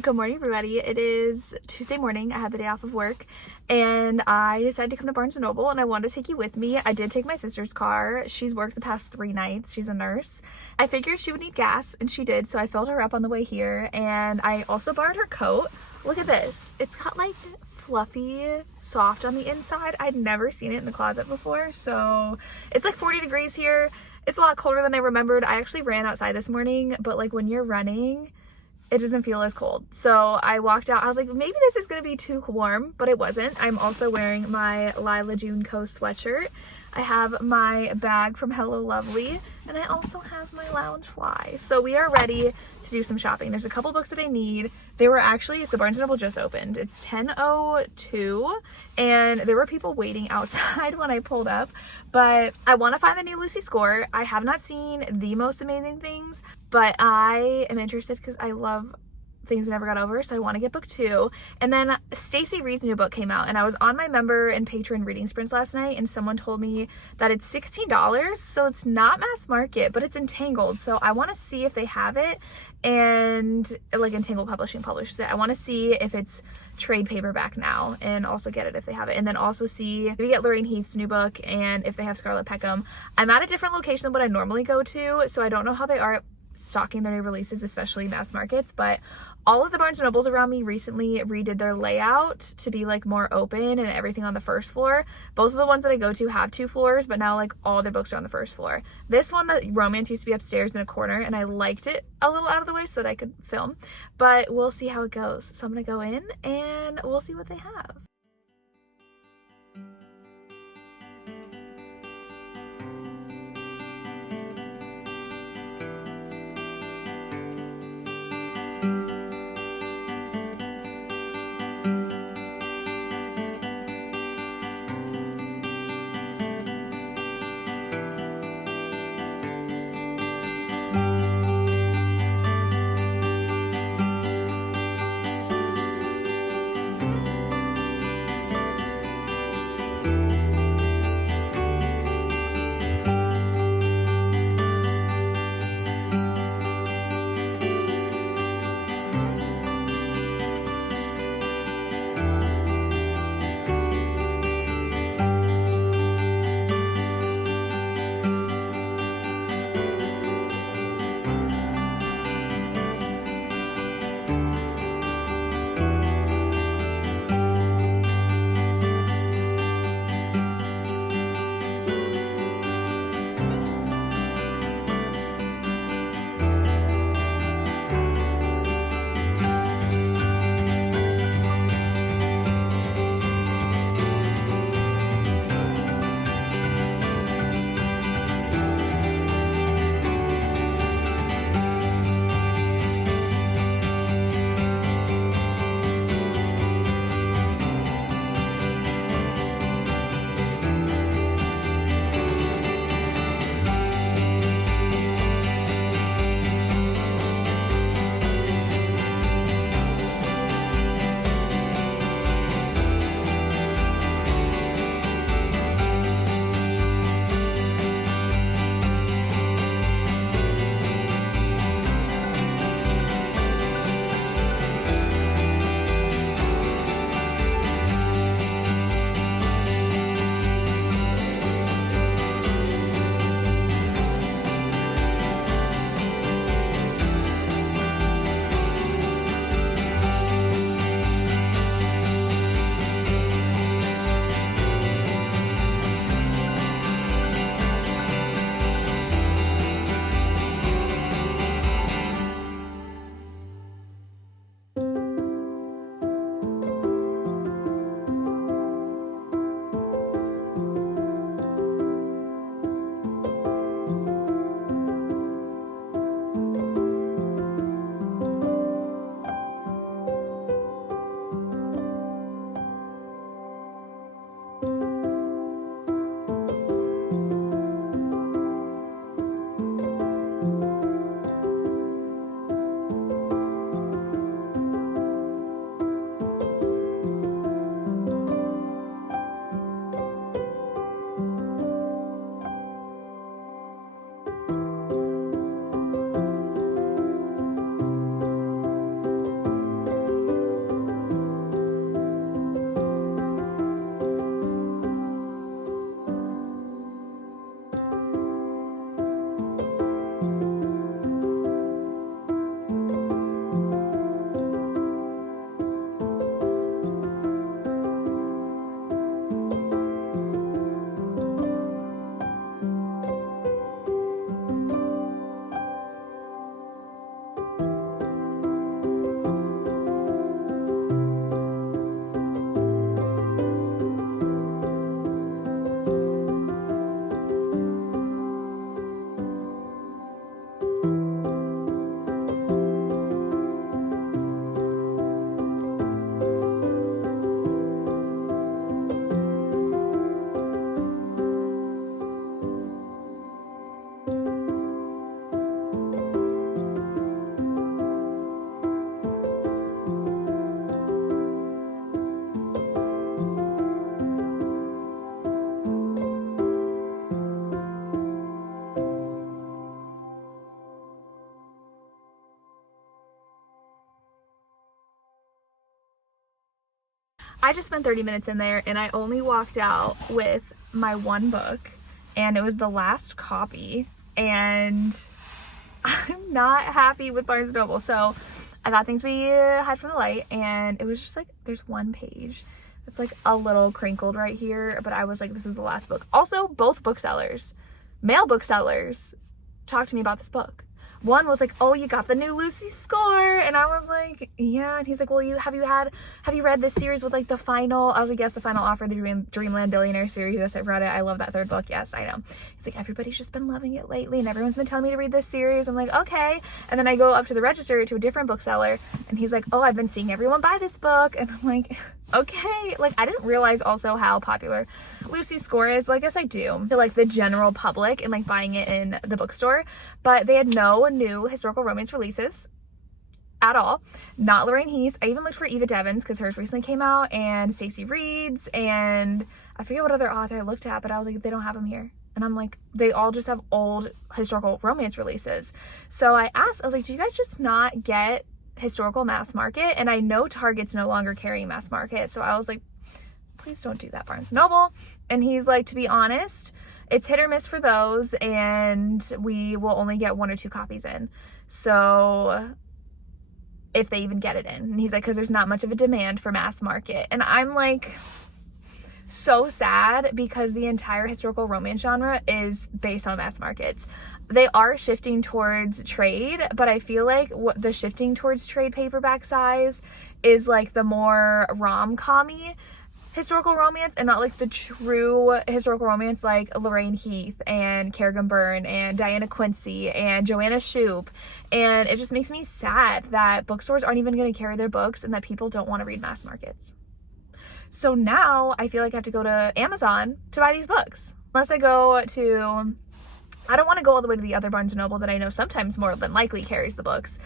Good morning, everybody. It is Tuesday morning. I had the day off of work and I decided to come to Barnes & Noble and I wanted to take you with me. I did take my sister's car. She's worked the past 3 nights. She's a nurse. I figured she would need gas and she did, so I filled her up on the way here, and I also borrowed her coat. Look at this. It's got like fluffy, soft on the inside. I'd never seen it in the closet before, so it's like 40 degrees here. It's a lot colder than I remembered. I actually ran outside this morning, but like when you're running, it doesn't feel as cold. So I walked out. I was like, maybe this is going to be too warm, but it wasn't. I'm also wearing my Lila June Co sweatshirt. I have my bag from Hello Lovely, and I also have my lounge fly. So we are ready to do some shopping. There's a couple books that I need. They were actually, so Barnes & Noble just opened. It's 10:02, and there were people waiting outside when I pulled up, but I want to find the new Lucy score. I have not seen The Most Amazing Things, but I am interested because I love things we never got over, so I want to get book 2. And then Stacey Reed's new book came out, and I was on my member and patron reading sprints last night, and someone told me that it's $16, so it's not mass market, but it's Entangled. So I want to see if they have it, and like Entangled Publishing publishes it. I want to see if it's trade paperback now, and also get it if they have it, and then also see if we get Lorraine Heath's new book and if they have Scarlet Peckham. I'm at a different location than what I normally go to, so I don't know how they are stocking their new releases, especially mass markets, but all of the Barnes & Nobles around me recently redid their layout to be like more open and everything on the first floor. Both of the ones that I go to have 2 floors, but now like all their books are on the first floor. This one, the romance, used to be upstairs in a corner, and I liked it a little out of the way so that I could film, but we'll see how it goes. So I'm gonna go in and we'll see what they have. I just spent 30 minutes in there and I only walked out with my one book, and it was the last copy, and I'm not happy with Barnes & Noble. So I got Things We Hide from the Light, and it was just like, there's one page. It's like a little crinkled right here, but I was like, this is the last book. Also, both booksellers, male booksellers, talked to me about this book. One was like, oh, you got the new Lucy score, and I was like, yeah. And he's like, well, have you read this series with like the final, I was like, yes, the final offer, the Dreamland Billionaire series. Yes, I've read it. I love that third book. Yes, I know. He's like, everybody's just been loving it lately, and everyone's been telling me to read this series. I'm like, okay. And then I go up to the register to a different bookseller, and he's like, oh, I've been seeing everyone buy this book. And I'm like, okay. Like, I didn't realize also how popular Lucy's score is. Well, I guess I do, to like the general public and like buying it in the bookstore. But they had no new historical romance releases at all. Not Lorraine Heath. I even looked for Eva Devon's because hers recently came out, and Stacey Reed's, and I forget what other author I looked at, but I was like, they don't have them here. And I'm like, they all just have old historical romance releases. So I asked, I was like, do you guys just not get historical mass market? And I know Target's no longer carrying mass market. So I was like, please don't do that, Barnes & Noble. And he's like, to be honest, it's hit or miss for those, and we will only get 1 or 2 copies in. So if they even get it in. And he's like, because there's not much of a demand for mass market. And I'm like, so sad, because the entire historical romance genre is based on mass markets. They are shifting towards trade, but I feel like what the shifting towards trade paperback size is like the more rom-com-y historical romance, and not like the true historical romance like Lorraine Heath and Kerrigan Byrne and Diana Quincy and Joanna Shoup. And it just makes me sad that bookstores aren't even going to carry their books, and that people don't want to read mass markets. So now I feel like I have to go to Amazon to buy these books. Unless I go to, I don't want to go all the way to the other Barnes & Noble that I know sometimes more than likely carries the books.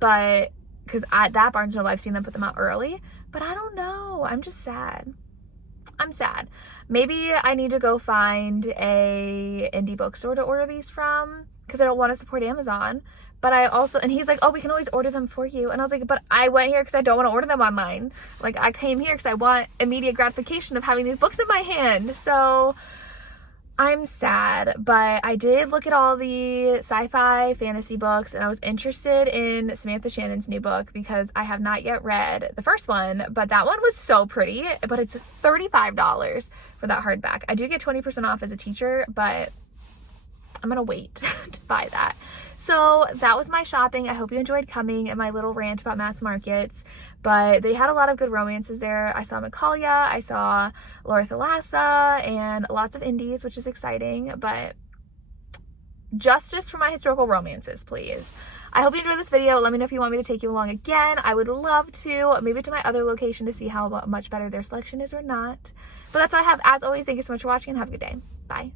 But, because at that Barnes & Noble, I've seen them put them out early. But I don't know. I'm just sad. I'm sad. Maybe I need to go find a indie bookstore to order these from, because I don't want to support Amazon. But I also, and he's like, oh, we can always order them for you. And I was like, but I went here because I don't want to order them online. Like, I came here because I want immediate gratification of having these books in my hand. So I'm sad, but I did look at all the sci-fi fantasy books, and I was interested in Samantha Shannon's new book because I have not yet read the first one, but that one was so pretty. But it's $35 for that hardback. I do get 20% off as a teacher, but I'm gonna wait to buy that. So that was my shopping. I hope you enjoyed coming and my little rant about mass markets, but they had a lot of good romances there. I saw Macaulay, I saw Laura Thalassa, and lots of indies, which is exciting, but justice for my historical romances, please. I hope you enjoyed this video. Let me know if you want me to take you along again. I would love to, maybe to my other location to see how much better their selection is or not. But that's all I have. As always, thank you so much for watching, and have a good day. Bye.